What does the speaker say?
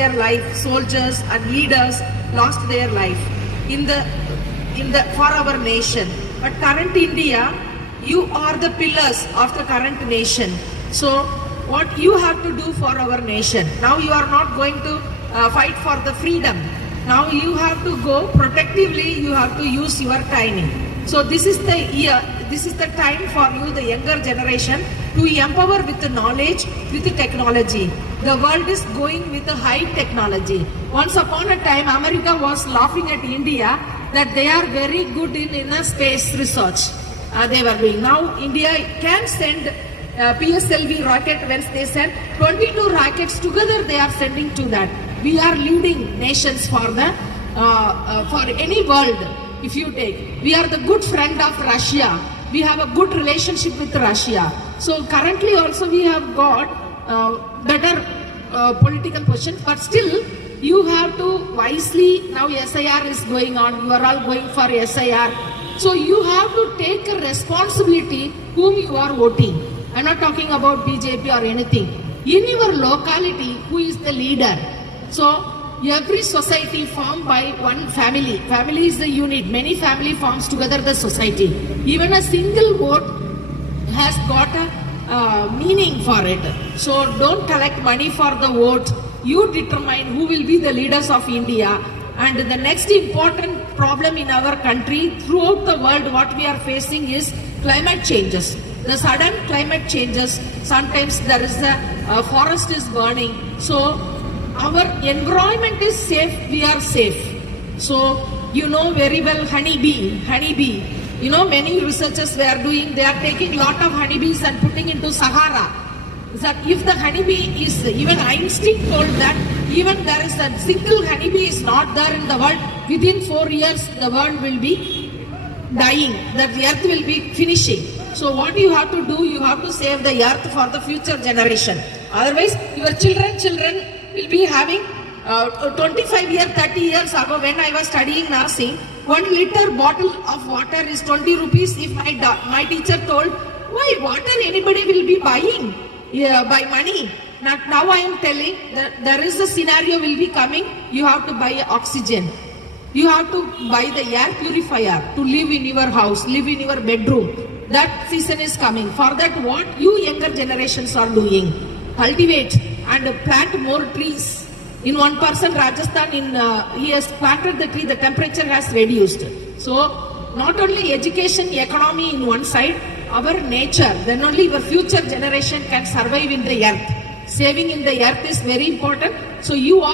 their life, soldiers and leaders lost their life in the for our nation. But current India, you are the pillars of the current nation. So what you have to do for our nation? Now you are not going to fight for the freedom. Now you have to go protectively. You have to use your timing. So this is the year. This is the time for you, the younger generation, to empower with the knowledge, with the technology. The world is going with the high technology. Once upon a time, America was laughing at India that they are very good in space research. They were doing. Now India can send PSLV rocket. When they send 22 rockets together, they are sending to that. We are leading nations for the for any world. If you take, we are the good friend of Russia. We have a good relationship with Russia. So currently also we have got better political position, but still you have to wisely, now SIR is going on, you are all going for SIR. So you have to take a responsibility whom you are voting. I'm not talking about BJP or anything. In your locality, who is the leader? So every society formed by one family. Family is the unit. Many family forms together the society. Even a single vote has got a meaning for it. So don't collect money for the vote. You determine who will be the leaders of India. And the next important problem in our country, throughout the world, what we are facing is climate changes. The sudden climate changes, sometimes there is a forest is burning. So our environment is safe, we are safe. So you know very well honeybee. You know, many researchers were doing, they are taking lot of honeybees and putting into Sahara. That if the honeybee is, even Einstein told that even there is a single honeybee is not there in the world, within 4 years the world will be dying, that the earth will be finishing. So what you have to do, you have to save the earth for the future generation. Otherwise your children will be having 25 years, 30 years ago when I was studying nursing, 1 liter bottle of water is 20 rupees. If my teacher told, why water anybody will be buying by money? Now I am telling that there is a scenario will be coming, you have to buy oxygen. You have to buy the air purifier to live in your house, live in your bedroom. That season is coming. For that, what you younger generations are doing? Cultivate and plant more trees. In one person, Rajasthan, he has planted the tree, the temperature has reduced. So, not only education, economy in one side, our nature, then only your future generation can survive in the earth. Saving in the earth is very important. So, you are